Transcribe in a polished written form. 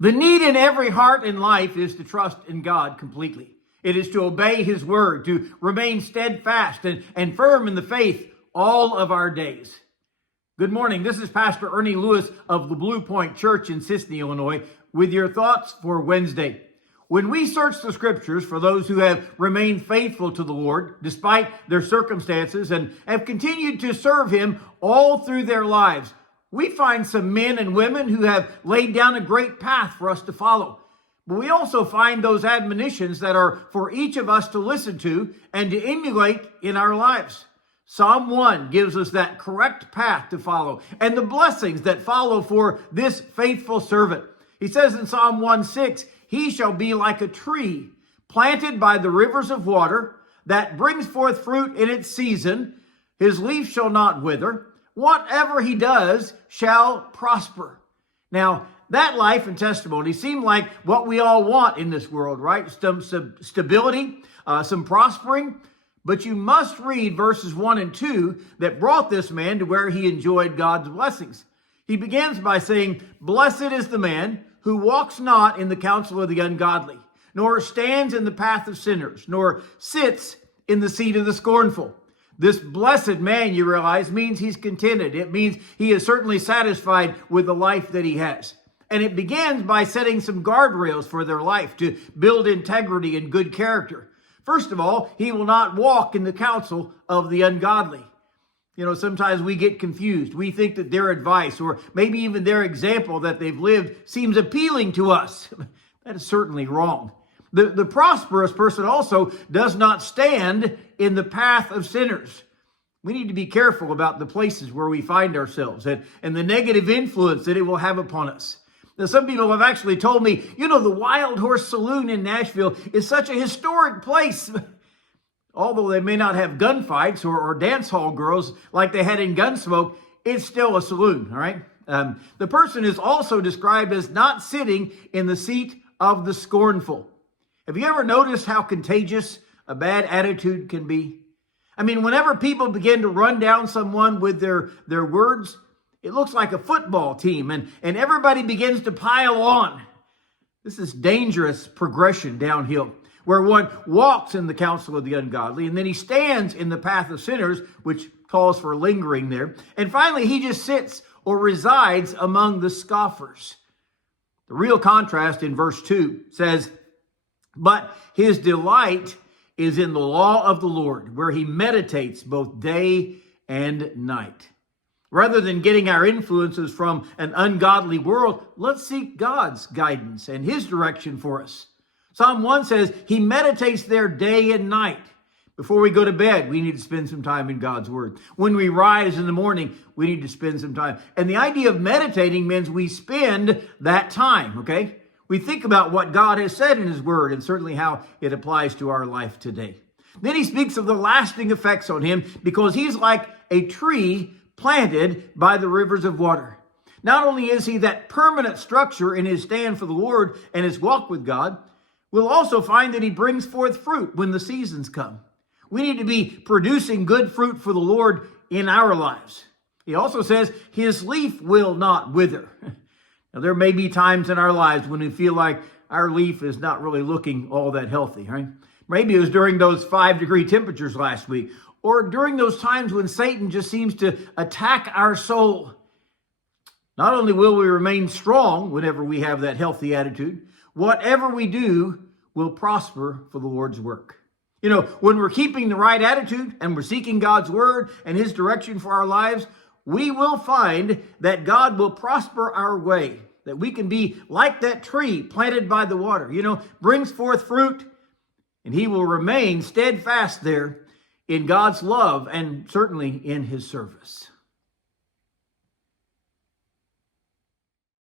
The need in every heart and life is to trust in God completely. It is to obey his word, to remain steadfast and firm in the faith all of our days. Good morning. This is Pastor Ernie Lewis of the Blue Point Church in Sisney, Illinois, with your thoughts for Wednesday. When we search the scriptures for those who have remained faithful to the Lord despite their circumstances and have continued to serve him all through their lives, we find some men and women who have laid down a great path for us to follow. But we also find those admonitions that are for each of us to listen to and to emulate in our lives. Psalm 1 gives us that correct path to follow and the blessings that follow for this faithful servant. He says in Psalm 1:6, "He shall be like a tree planted by the rivers of water that brings forth fruit in its season. His leaf shall not wither. Whatever he does shall prosper." Now, that life and testimony seem like what we all want in this world, right? Some stability, some prospering. But you must read verses 1 and 2 that brought this man to where he enjoyed God's blessings. He begins by saying, "Blessed is the man who walks not in the counsel of the ungodly, nor stands in the path of sinners, nor sits in the seat of the scornful." This blessed man, you realize, means he's contented. It means he is certainly satisfied with the life that he has. And it begins by setting some guardrails for their life to build integrity and good character. First of all, he will not walk in the counsel of the ungodly. You know, sometimes we get confused. We think that their advice or maybe even their example that they've lived seems appealing to us. That is certainly wrong. The prosperous person also does not stand in the path of sinners. We need to be careful about the places where we find ourselves and the negative influence that it will have upon us. Now, some people have actually told me, the Wild Horse Saloon in Nashville is such a historic place. Although they may not have gunfights or dance hall girls like they had in Gunsmoke, it's still a saloon, all right? The person is also described as not sitting in the seat of the scornful. Have you ever noticed how contagious a bad attitude can be? I mean, whenever people begin to run down someone with their words, it looks like a football team, and everybody begins to pile on. This is dangerous progression downhill, where one walks in the counsel of the ungodly, and then he stands in the path of sinners, which calls for lingering there. And finally, he just sits or resides among the scoffers. The real contrast in verse 2 says, "But his delight is in the law of the Lord, where he meditates both day and night." Rather than getting our influences from an ungodly world, let's seek God's guidance and his direction for us. Psalm 1 says he meditates there day and night. Before we go to bed, we need to spend some time in God's word. When we rise in the morning, we need to spend some time. And the idea of meditating means we spend that time, okay? We think about what God has said in his word and certainly how it applies to our life today. Then he speaks of the lasting effects on him because he's like a tree planted by the rivers of water. Not only is he that permanent structure in his stand for the Lord and his walk with God, we'll also find that he brings forth fruit when the seasons come. We need to be producing good fruit for the Lord in our lives. He also says his leaf will not wither. Now, there may be times in our lives when we feel like our leaf is not really looking all that healthy, right? Maybe it was during those 5-degree temperatures last week, or during those times when Satan just seems to attack our soul. Not only will we remain strong whenever we have that healthy attitude, whatever we do will prosper for the Lord's work. When we're keeping the right attitude and we're seeking God's word and his direction for our lives, we will find that God will prosper our way, that we can be like that tree planted by the water, brings forth fruit, and he will remain steadfast there in God's love and certainly in his service.